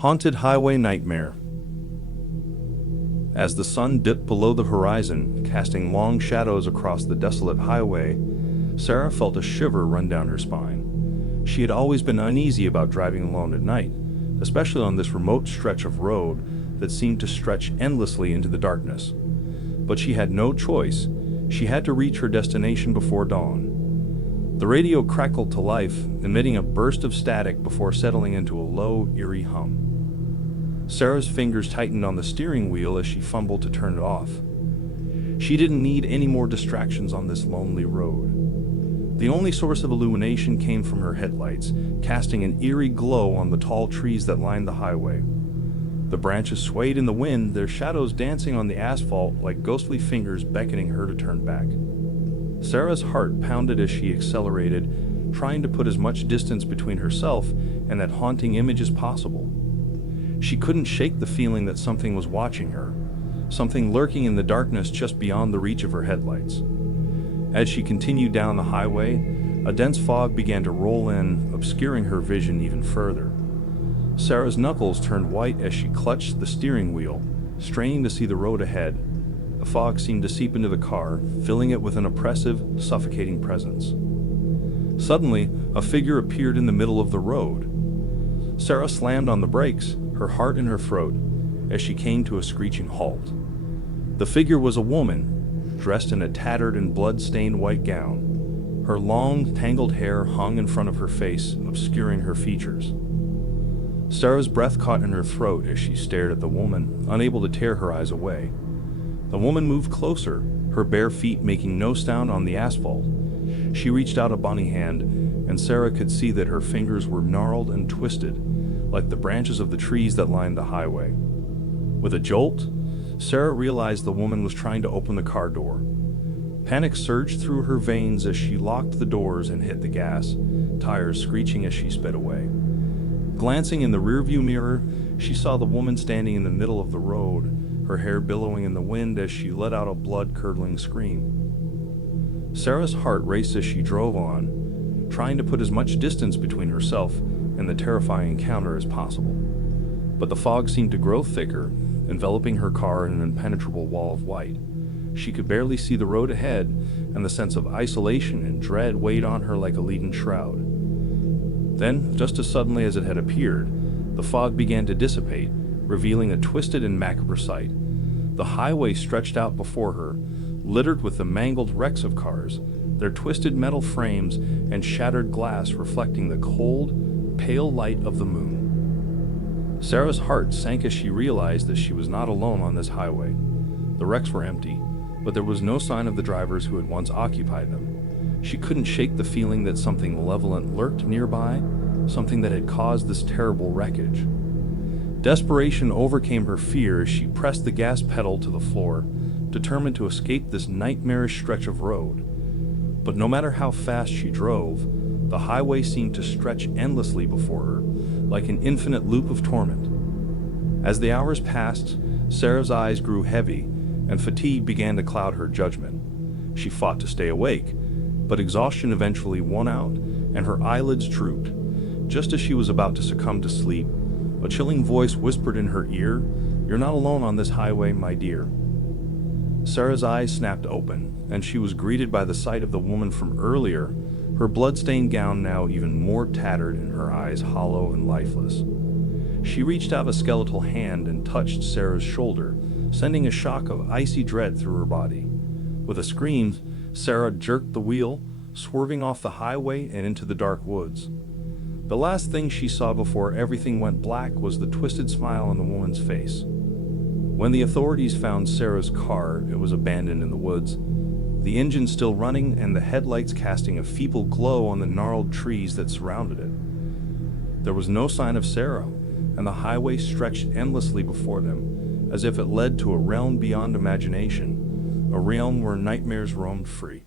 Haunted Highway Nightmare. As the sun dipped below the horizon, casting long shadows across the desolate highway, Sarah felt a shiver run down her spine. She had always been uneasy about driving alone at night, especially on this remote stretch of road that seemed to stretch endlessly into the darkness. But she had no choice. She had to reach her destination before dawn. The radio crackled to life, emitting a burst of static before settling into a low, eerie hum. Sarah's fingers tightened on the steering wheel as she fumbled to turn it off. She didn't need any more distractions on this lonely road. The only source of illumination came from her headlights, casting an eerie glow on the tall trees that lined the highway. The branches swayed in the wind, their shadows dancing on the asphalt like ghostly fingers beckoning her to turn back. Sarah's heart pounded as she accelerated, trying to put as much distance between herself and that haunting image as possible. She couldn't shake the feeling that something was watching her, something lurking in the darkness just beyond the reach of her headlights. As she continued down the highway, a dense fog began to roll in, obscuring her vision even further. Sarah's knuckles turned white as she clutched the steering wheel, straining to see the road ahead. The fog seemed to seep into the car, filling it with an oppressive, suffocating presence. Suddenly, a figure appeared in the middle of the road. Sarah slammed on the brakes, her heart in her throat, as she came to a screeching halt. The figure was a woman, dressed in a tattered and blood-stained white gown. Her long, tangled hair hung in front of her face, obscuring her features. Sarah's breath caught in her throat as she stared at the woman, unable to tear her eyes away. The woman moved closer, her bare feet making no sound on the asphalt. She reached out a bony hand, and Sarah could see that her fingers were gnarled and twisted, like the branches of the trees that lined the highway. With a jolt, Sarah realized the woman was trying to open the car door. Panic surged through her veins as she locked the doors and hit the gas, tires screeching as she sped away. Glancing in the rearview mirror, she saw the woman standing in the middle of the road, her hair billowing in the wind as she let out a blood-curdling scream. Sarah's heart raced as she drove on, trying to put as much distance between herself and the terrifying encounter as possible. But the fog seemed to grow thicker, enveloping her car in an impenetrable wall of white. She could barely see the road ahead, and the sense of isolation and dread weighed on her like a leaden shroud. Then, just as suddenly as it had appeared, the fog began to dissipate, revealing a twisted and macabre sight. The highway stretched out before her, littered with the mangled wrecks of cars, their twisted metal frames and shattered glass reflecting the cold, pale light of the moon. Sarah's heart sank as she realized that she was not alone on this highway. The wrecks were empty, but there was no sign of the drivers who had once occupied them. She couldn't shake the feeling that something malevolent lurked nearby, something that had caused this terrible wreckage. Desperation overcame her fear as she pressed the gas pedal to the floor, determined to escape this nightmarish stretch of road. But no matter how fast she drove, the highway seemed to stretch endlessly before her, like an infinite loop of torment. As the hours passed, Sarah's eyes grew heavy, and fatigue began to cloud her judgment. She fought to stay awake, but exhaustion eventually won out, and her eyelids drooped. Just as she was about to succumb to sleep, a chilling voice whispered in her ear, "You're not alone on this highway, my dear." Sarah's eyes snapped open, and she was greeted by the sight of the woman from earlier, her blood-stained gown now even more tattered and her eyes hollow and lifeless. She reached out a skeletal hand and touched Sarah's shoulder, sending a shock of icy dread through her body. With a scream, Sarah jerked the wheel, swerving off the highway and into the dark woods. The last thing she saw before everything went black was the twisted smile on the woman's face. When the authorities found Sarah's car, it was abandoned in the woods, the engine still running and the headlights casting a feeble glow on the gnarled trees that surrounded it. There was no sign of Sarah, and the highway stretched endlessly before them, as if it led to a realm beyond imagination, a realm where nightmares roamed free.